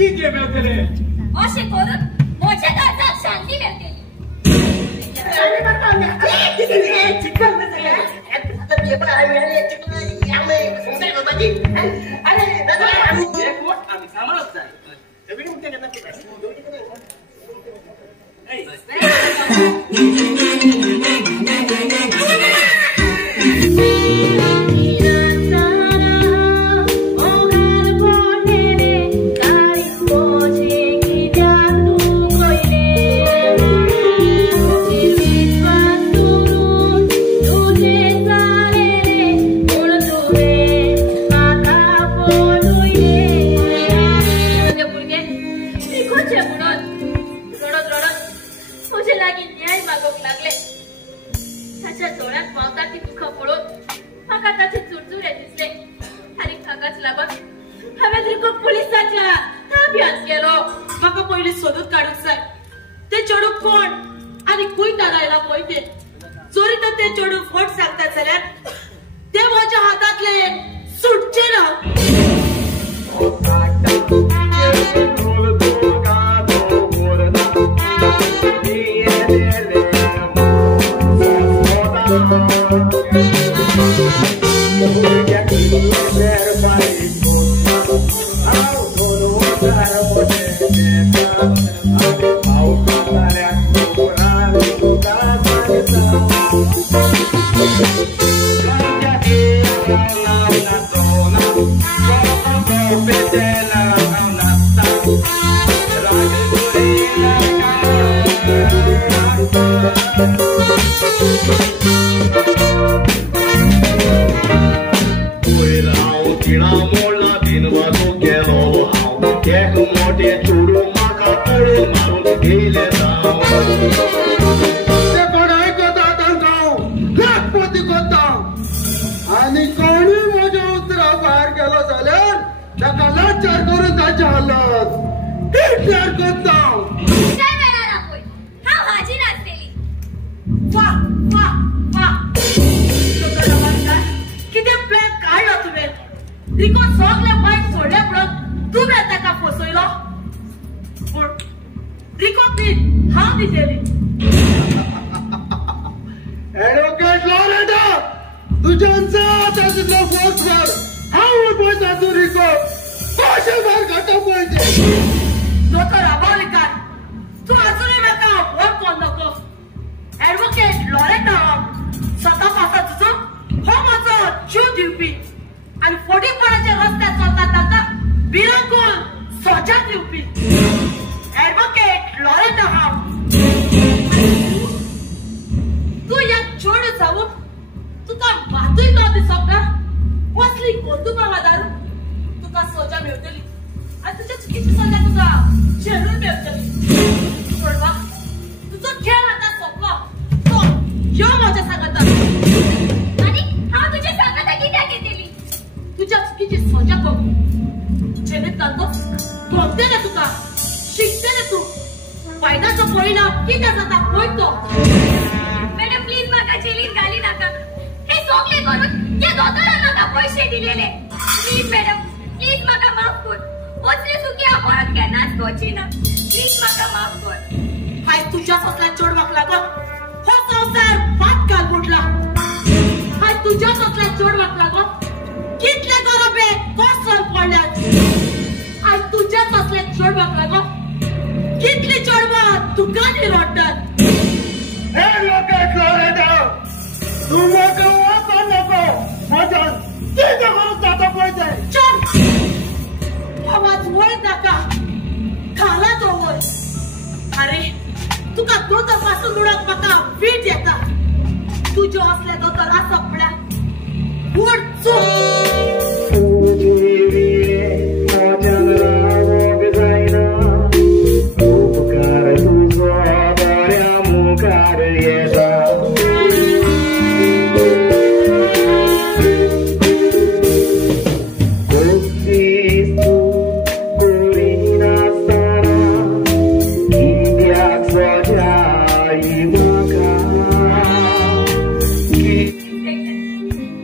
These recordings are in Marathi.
किती मिळतले असे करून मोठ्या दारात शांती मिळते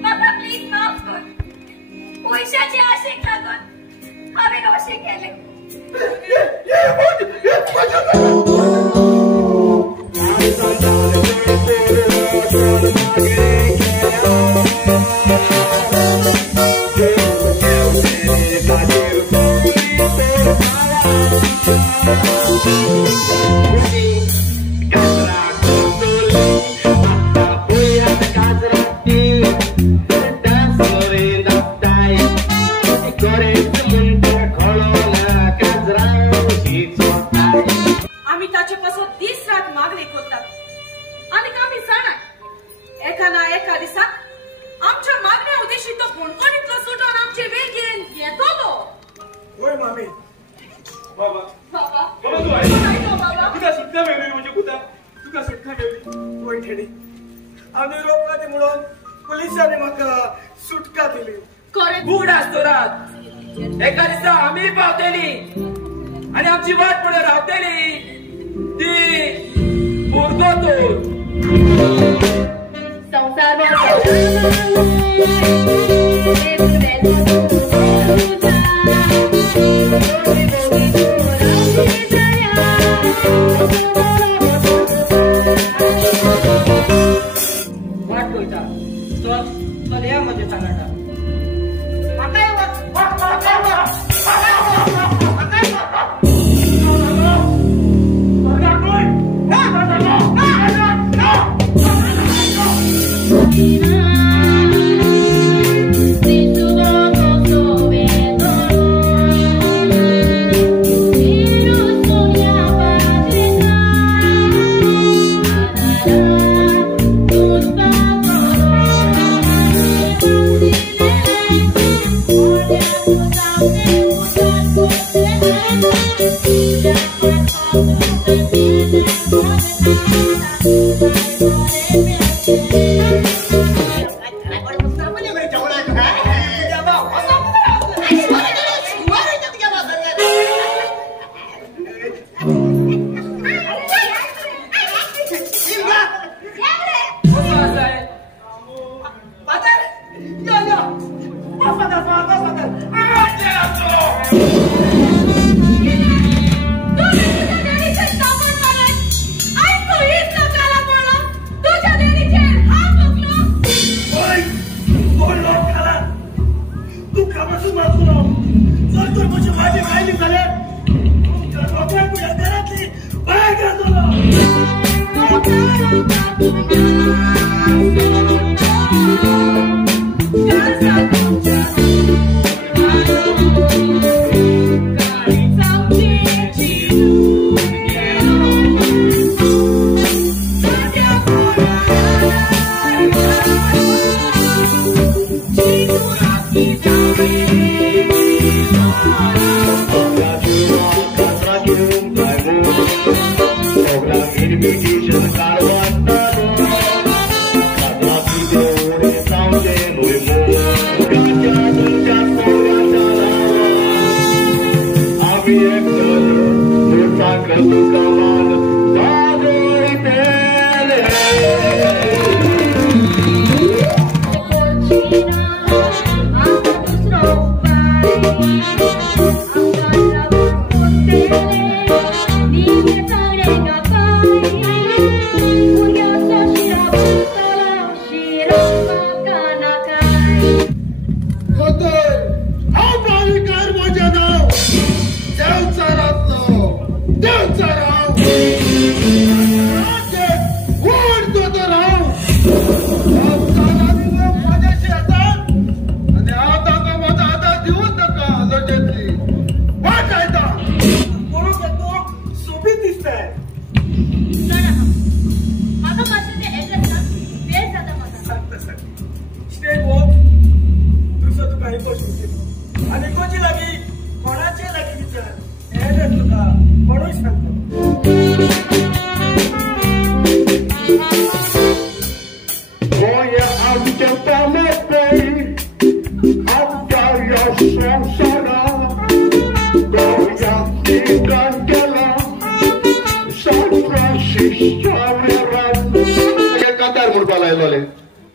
Papa, please, no. आम्ही रोखला ती म्हणून पोलिसांनी म्हाका सुटका दिली. गूढ असतो रात एका दिसा आम्ही पावतेली आणि आमची वाट पुढे रावतेली ती भुरगो तो संसार वाट पळयता चल या मध्ये सांगाटा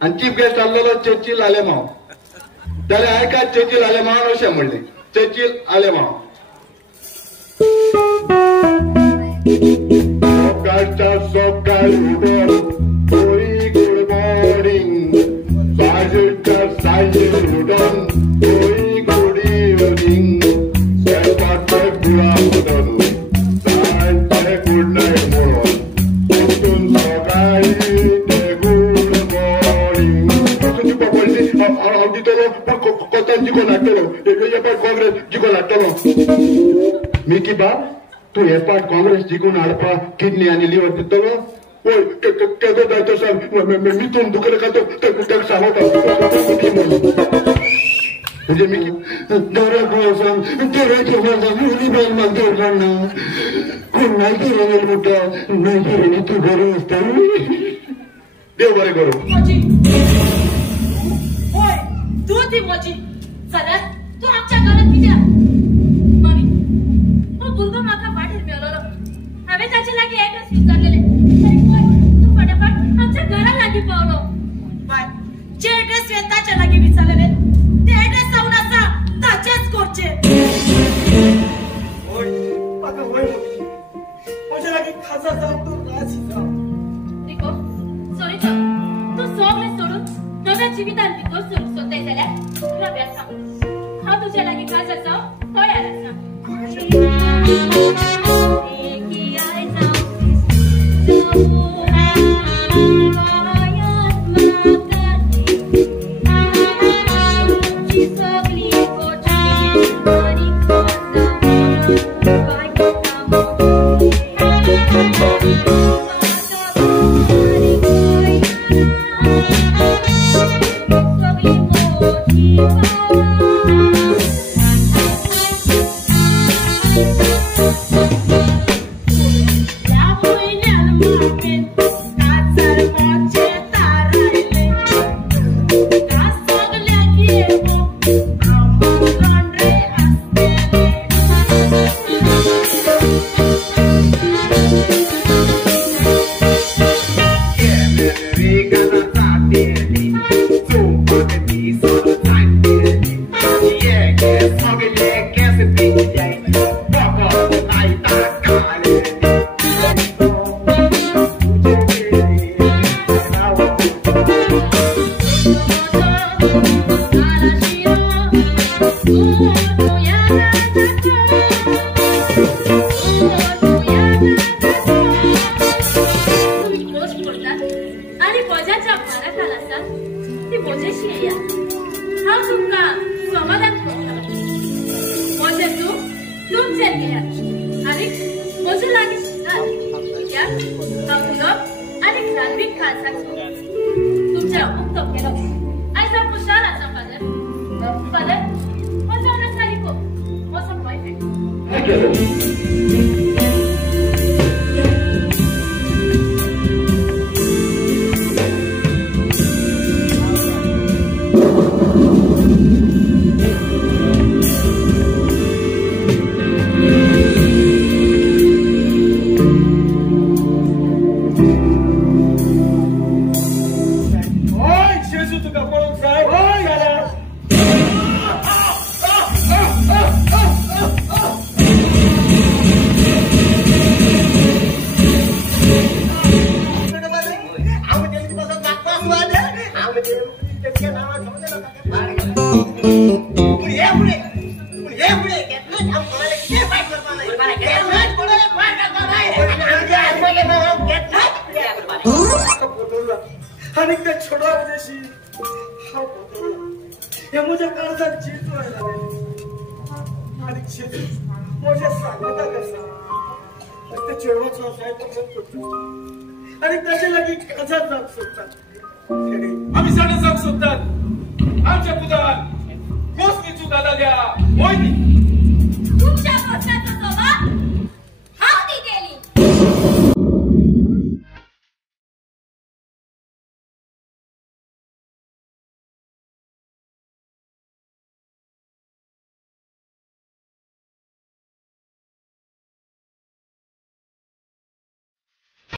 आणि चीफ गेस्ट आलेलो चर्चिल आलेमाव जाल्यार आयकात चर्चिल आलेमाव अशें म्हणलें चर्चिल आलेमाव सकाळ उठोन होई गुड मॉर्निंग सायज उठोन होई गुड इव्हनिंग स्वयंपाक गुळा उठोन सांजचे गुड नाईट म्हणून उठून सकाळी कोतान जिखोन हाडटलो एपाट काँग्रेस जिखोन हाडटलो मी की बाब तू एपाट काँग्रेस जिखून हाडपाक किडनी आनी लिव्हर दितलो पळय केदो जाय तसो मिथून दुखले का ताका सांगता म्हणजे मी दौऱ्याक वचून दौऱ्याचे वचून उली बायल म्हाका दवरना कोण नायकिरेन म्हणटा नायकिरेनी तूं बरें आसता देव बरें करूं. मोजी होय तू ती मोजी जाल्यार तू आमच्या घरात कित्याक मामी हो भुरगो म्हाका वाटेर मेळलो हांवें ताचे लागीं एड्रेस विचारलेले आनी पळय तू फटाफट आमच्या घरा लागीं पावलो बाय जे एड्रेस हांवें ताच्या लागीं विचारलेले ते एड्रेस जावन आसा ताचेच कोरचे होय म्हाका होय मोगी म्हज्या लागीं खासा जावन तूं राजी जाव. रिको सोनीता तू सगळें सोडून नव्या जिवितान भितर सरूंक सोदताय जाल्यार तुला बेस्ट सांग हांव तुज्या लागीं खासा जावं तयार आसा. आणि त्या छोटा उद्याशी हा हे माझ्या काळजात जीत व्हायला आणि शेतीच माझ्या सांगता कसा त्या जेवणाचा असाय आणि त्याच्या लागीं काजात जाऊ सोडतात आम्ही सगळे जाऊ सोदतात आमच्या पुतान मोसनी चूक आला द्या होय नी